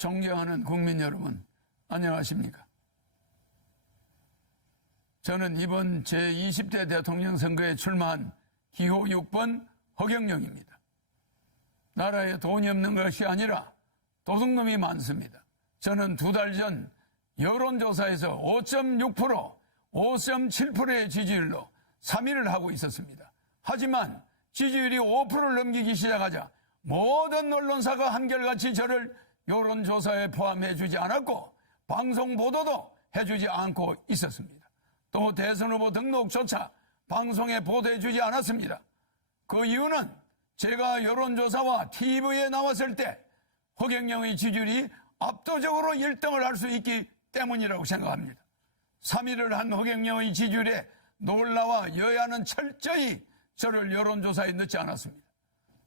존경하는 국민 여러분, 안녕하십니까? 저는 이번 제20대 대통령 선거에 출마한 기호 6번 허경영입니다. 나라에 돈이 없는 것이 아니라 도둑놈이 많습니다. 저는 2달 전 여론조사에서 5.6%, 5.7%의 지지율로 3위를 하고 있었습니다. 하지만 지지율이 5%를 넘기기 시작하자 모든 언론사가 한결같이 저를 여론조사에 포함해주지 않았고 방송 보도도 해주지 않고 있었습니다. 또 대선 후보 등록조차 방송에 보도해주지 않았습니다. 그 이유는 제가 여론조사와 TV에 나왔을 때 허경영의 지지율이 압도적으로 1등을 할 수 있기 때문이라고 생각합니다. 3위를 한 허경영의 지지율에 놀라와 여야는 철저히 저를 여론조사에 넣지 않았습니다.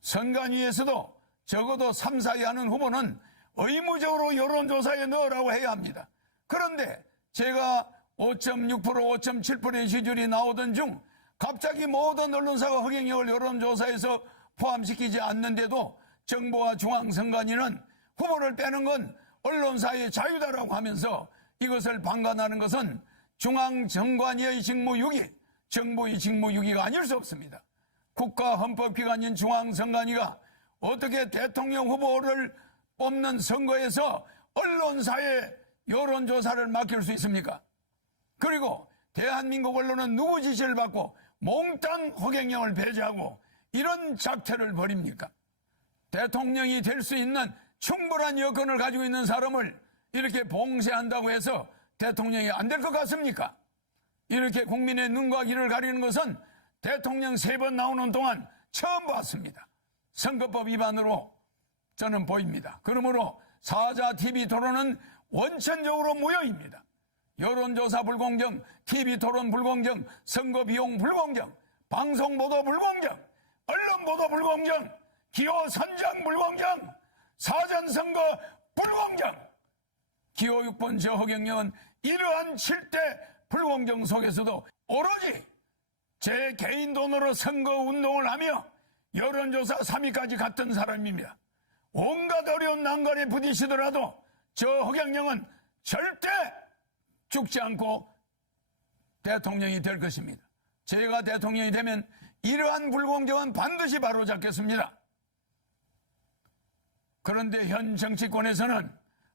선관위에서도 적어도 3, 4위 하는 후보는 의무적으로 여론조사에 넣으라고 해야 합니다. 그런데 제가 5.6%, 5.7%의 지지율이 나오던 중 갑자기 모든 언론사가 허경영을 여론조사에서 포함시키지 않는데도 정부와 중앙선관위는 후보를 빼는 건 언론사의 자유다라고 하면서 이것을 방관하는 것은 중앙선관위의 직무유기, 정부의 직무유기가 아닐 수 없습니다. 국가헌법기관인 중앙선관위가 어떻게 대통령 후보를 뽑는 선거에서 언론사에 여론조사를 맡길 수 있습니까? 그리고 대한민국 언론은 누구 지시를 받고 몽땅 허경영을 배제하고 이런 작태를 벌입니까? 대통령이 될 수 있는 충분한 여건을 가지고 있는 사람을 이렇게 봉쇄한다고 해서 대통령이 안 될 것 같습니까? 이렇게 국민의 눈과 귀를 가리는 것은 대통령 3번 나오는 동안 처음 봤습니다. 선거법 위반으로 저는 보입니다. 그러므로 사자 TV 토론은 원천적으로 무효입니다. 여론조사 불공정, TV 토론 불공정, 선거 비용 불공정, 방송 보도 불공정, 언론 보도 불공정, 기호 선정 불공정, 사전선거 불공정. 기호 6번 저 허경영은 이러한 7대 불공정 속에서도 오로지 제 개인 돈으로 선거운동을 하며 여론조사 3위까지 갔던 사람입니다. 온갖 어려운 난관에 부딪히더라도 저 허경영은 절대 죽지 않고 대통령이 될 것입니다. 제가 대통령이 되면 이러한 불공정은 반드시 바로잡겠습니다. 그런데 현 정치권에서는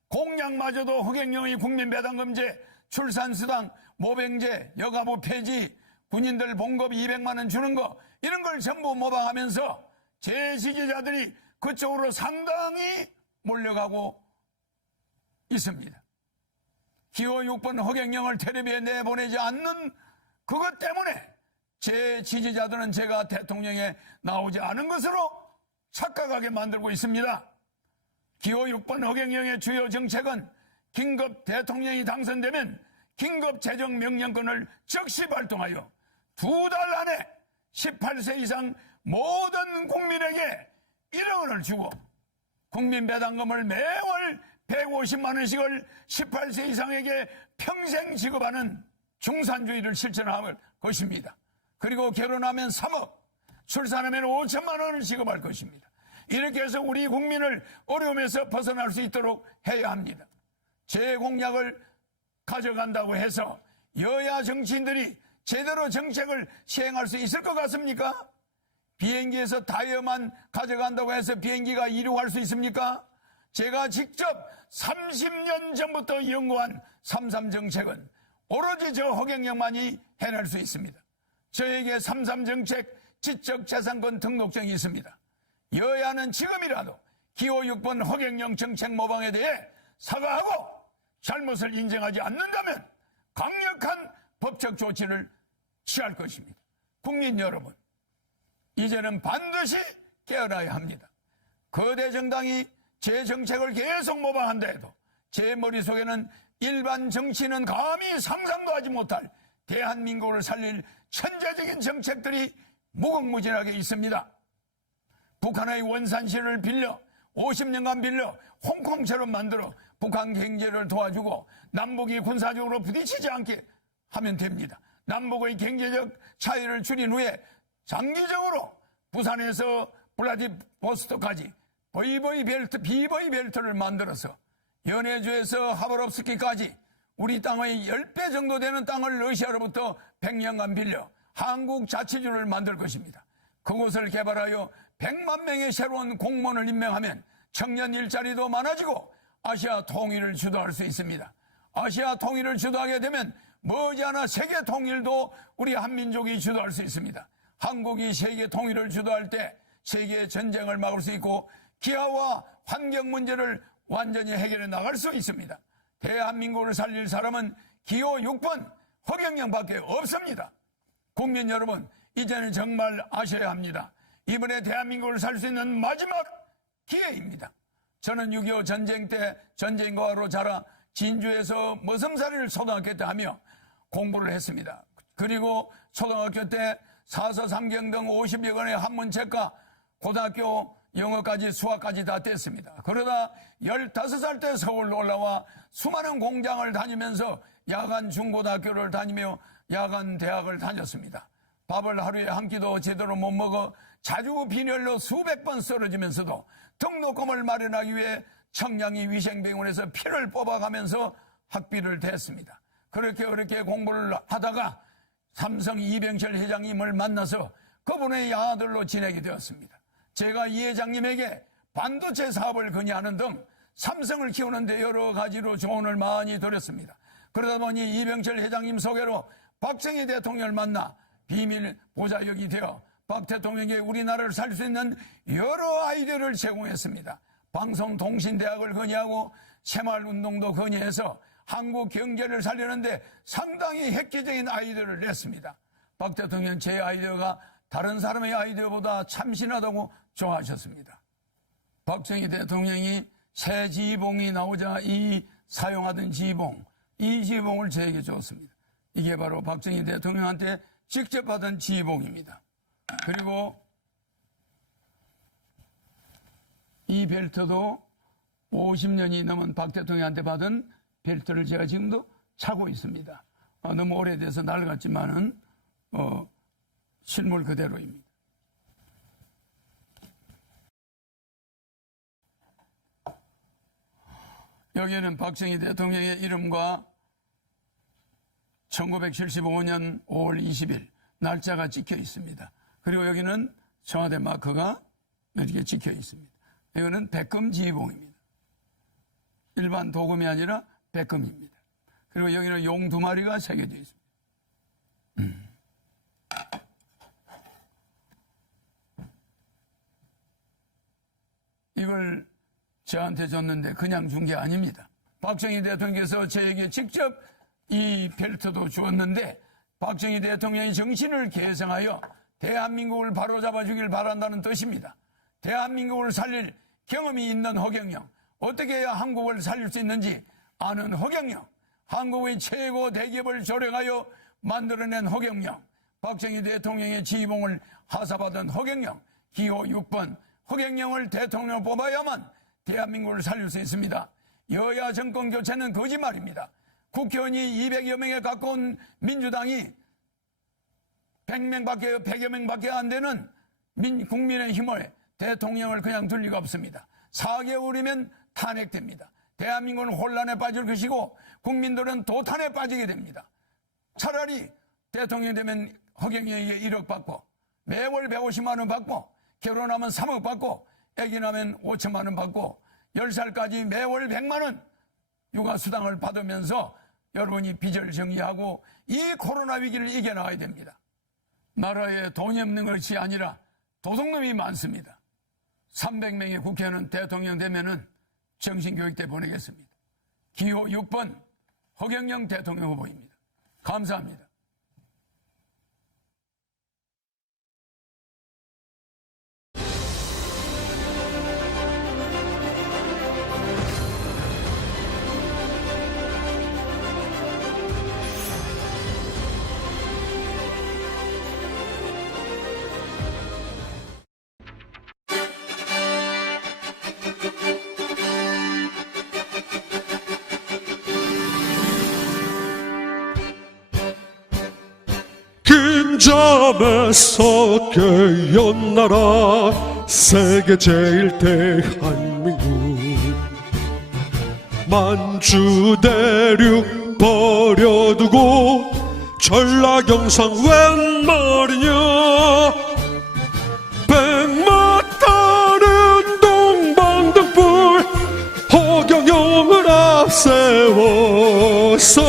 공약마저도 허경영의 국민배당금제, 출산수당, 모병제, 여가부 폐지, 군인들 봉급 200만 원 주는 거 이런 걸 전부 모방하면서 제 지지자들이 그쪽으로 상당히 몰려가고 있습니다. 기호 6번 허경영을 텔레비에 내보내지 않는 그것 때문에 제 지지자들은 제가 대통령에 나오지 않은 것으로 착각하게 만들고 있습니다. 기호 6번 허경영의 주요 정책은 긴급 대통령이 당선되면 긴급 재정명령권을 즉시 발동하여 2달 안에 18세 이상 모든 국민에게 1억 원을 주고 국민배당금을 매월 150만 원씩을 18세 이상에게 평생 지급하는 중산주의를 실천할 것입니다. 그리고 결혼하면 3억, 출산하면 5천만 원을 지급할 것입니다. 이렇게 해서 우리 국민을 어려움에서 벗어날 수 있도록 해야 합니다. 제 공약을 가져간다고 해서 여야 정치인들이 제대로 정책을 시행할 수 있을 것 같습니까? 비행기에서 타이어만 가져간다고 해서 비행기가 이륙할 수 있습니까? 제가 직접 30년 전부터 연구한 3.3 정책은 오로지 저 허경영만이 해낼 수 있습니다. 저에게 3.3 정책 지적재산권 등록증이 있습니다. 여야는 지금이라도 기호 6번 허경영 정책 모방에 대해 사과하고 잘못을 인정하지 않는다면 강력한 법적 조치를 취할 것입니다. 국민 여러분, 이제는 반드시 깨어나야 합니다. 거대 정당이 제 정책을 계속 모방한다 해도 제 머릿속에는 일반 정치인은 감히 상상도 하지 못할 대한민국을 살릴 천재적인 정책들이 무궁무진하게 있습니다. 북한의 원산시를 빌려 50년간 빌려 홍콩처럼 만들어 북한 경제를 도와주고 남북이 군사적으로 부딪히지 않게 하면 됩니다. 남북의 경제적 차이를 줄인 후에 장기적으로 부산에서 블라디보스토크까지 비버이 벨트를 만들어서 연해주에서 하바롭스키까지 우리 땅의 10배 정도 되는 땅을 러시아로부터 100년간 빌려 한국 자치주를 만들 것입니다. 그곳을 개발하여 100만 명의 새로운 공무원을 임명하면 청년 일자리도 많아지고 아시아 통일을 주도할 수 있습니다. 아시아 통일을 주도하게 되면 머지않아 세계 통일도 우리 한민족이 주도할 수 있습니다. 한국이 세계 통일을 주도할 때 세계 전쟁을 막을 수 있고 기아와 환경 문제를 완전히 해결해 나갈 수 있습니다. 대한민국을 살릴 사람은 기호 6번 허경영밖에 없습니다. 국민 여러분, 이제는 정말 아셔야 합니다. 이번에 대한민국을 살 수 있는 마지막 기회입니다. 저는 6.25 전쟁 때 전쟁과로 자라 진주에서 머슴살이를 초등학교 때 하며 공부를 했습니다. 그리고 초등학교 때 사서 삼경 등 50여 권의 한문책과 고등학교 영어까지 수학까지 다 뗐습니다. 그러다 15살 때 서울로 올라와 수많은 공장을 다니면서 야간 중고등학교를 다니며 야간 대학을 다녔습니다. 밥을 하루에 한 끼도 제대로 못 먹어 자주 빈혈로 수백 번 쓰러지면서도 등록금을 마련하기 위해 청량리 위생병원에서 피를 뽑아가면서 학비를 댔습니다. 그렇게 공부를 하다가 삼성 이병철 회장님을 만나서 그분의 아들로 지내게 되었습니다. 제가 이 회장님에게 반도체 사업을 건의하는 등 삼성을 키우는데 여러 가지로 조언을 많이 드렸습니다. 그러다 보니 이병철 회장님 소개로 박정희 대통령을 만나 비밀 보좌역이 되어 박 대통령에게 우리나라를 살 수 있는 여러 아이디어를 제공했습니다. 방송통신대학을 건의하고 새마을운동도 건의해서 한국 경제를 살리는데 상당히 획기적인 아이디어를 냈습니다. 박 대통령 제 아이디어가 다른 사람의 아이디어보다 참신하다고 좋아하셨습니다. 박정희 대통령이 새 지휘봉이 나오자 사용하던 지휘봉, 이 지휘봉을 저에게 줬습니다. 이게 바로 박정희 대통령한테 직접 받은 지휘봉입니다. 그리고 이 벨트도 50년이 넘은 박 대통령한테 받은 벨트를 제가 지금도 차고 있습니다. 너무 오래돼서 낡았지만은 실물 그대로입니다. 여기에는 박정희 대통령의 이름과 1975년 5월 20일 날짜가 찍혀 있습니다. 그리고 여기는 청와대 마크가 이렇게 찍혀 있습니다. 이거는 백금 지휘봉입니다. 일반 도금이 아니라 백금입니다. 그리고 여기는 용 2마리가 새겨져 있습니다. 이걸 저한테 줬는데 그냥 준 게 아닙니다. 박정희 대통령께서 저에게 직접 이 벨트도 주었는데 박정희 대통령의 정신을 계승하여 대한민국을 바로잡아 주길 바란다는 뜻입니다. 대한민국을 살릴 경험이 있는 허경영, 어떻게 해야 한국을 살릴 수 있는지 아는 허경영, 한국의 최고 대기업을 조력하여 만들어낸 허경영, 박정희 대통령의 지휘봉을 하사받은 허경영, 기호 6번 허경영을 대통령으로 뽑아야만 대한민국을 살릴 수 있습니다. 여야 정권 교체는 거짓말입니다. 국회의원이 200여 명에 가까운 민주당이 100여 명밖에 안 되는 국민의힘을 대통령을 그냥 둘 리가 없습니다. 4개월이면 탄핵됩니다. 대한민국은 혼란에 빠질 것이고 국민들은 도탄에 빠지게 됩니다. 차라리 대통령이 되면 허경영에게 1억 받고 매월 150만 원 받고 결혼하면 3억 받고 아기 나면 5천만 원 받고 10살까지 매월 100만 원 육아수당을 받으면서 여러분이 빚을 정리하고 이 코로나 위기를 이겨나가야 됩니다. 나라에 돈이 없는 것이 아니라 도둑놈이 많습니다. 300명의 국회의원은 대통령 되면은 정신교육대 보내겠습니다. 기호 6번 허경영 대통령 후보입니다. 감사합니다. 긴 잠에서 깨어나라 세계 제일 대한민국 만주 대륙 버려두고 전라경상 웬 말이냐. 백마 타는 동방등불 허경영을 앞세워서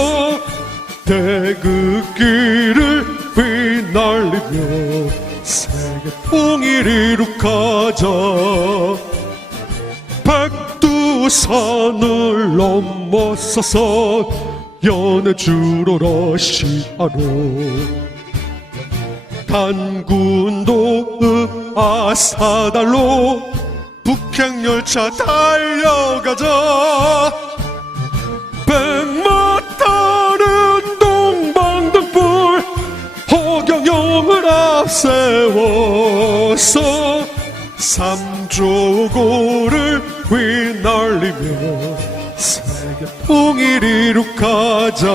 태극기를 휘날리며 세계 통일 이룩하자. 백두산을 넘어서서 연해주로 러시아로 단군도 아사달로 북행열차 달려가자. 백마 타는 동방등불 허경영을 앞세워서 삼조고를 휘날리며 세계 통일 이룩하자.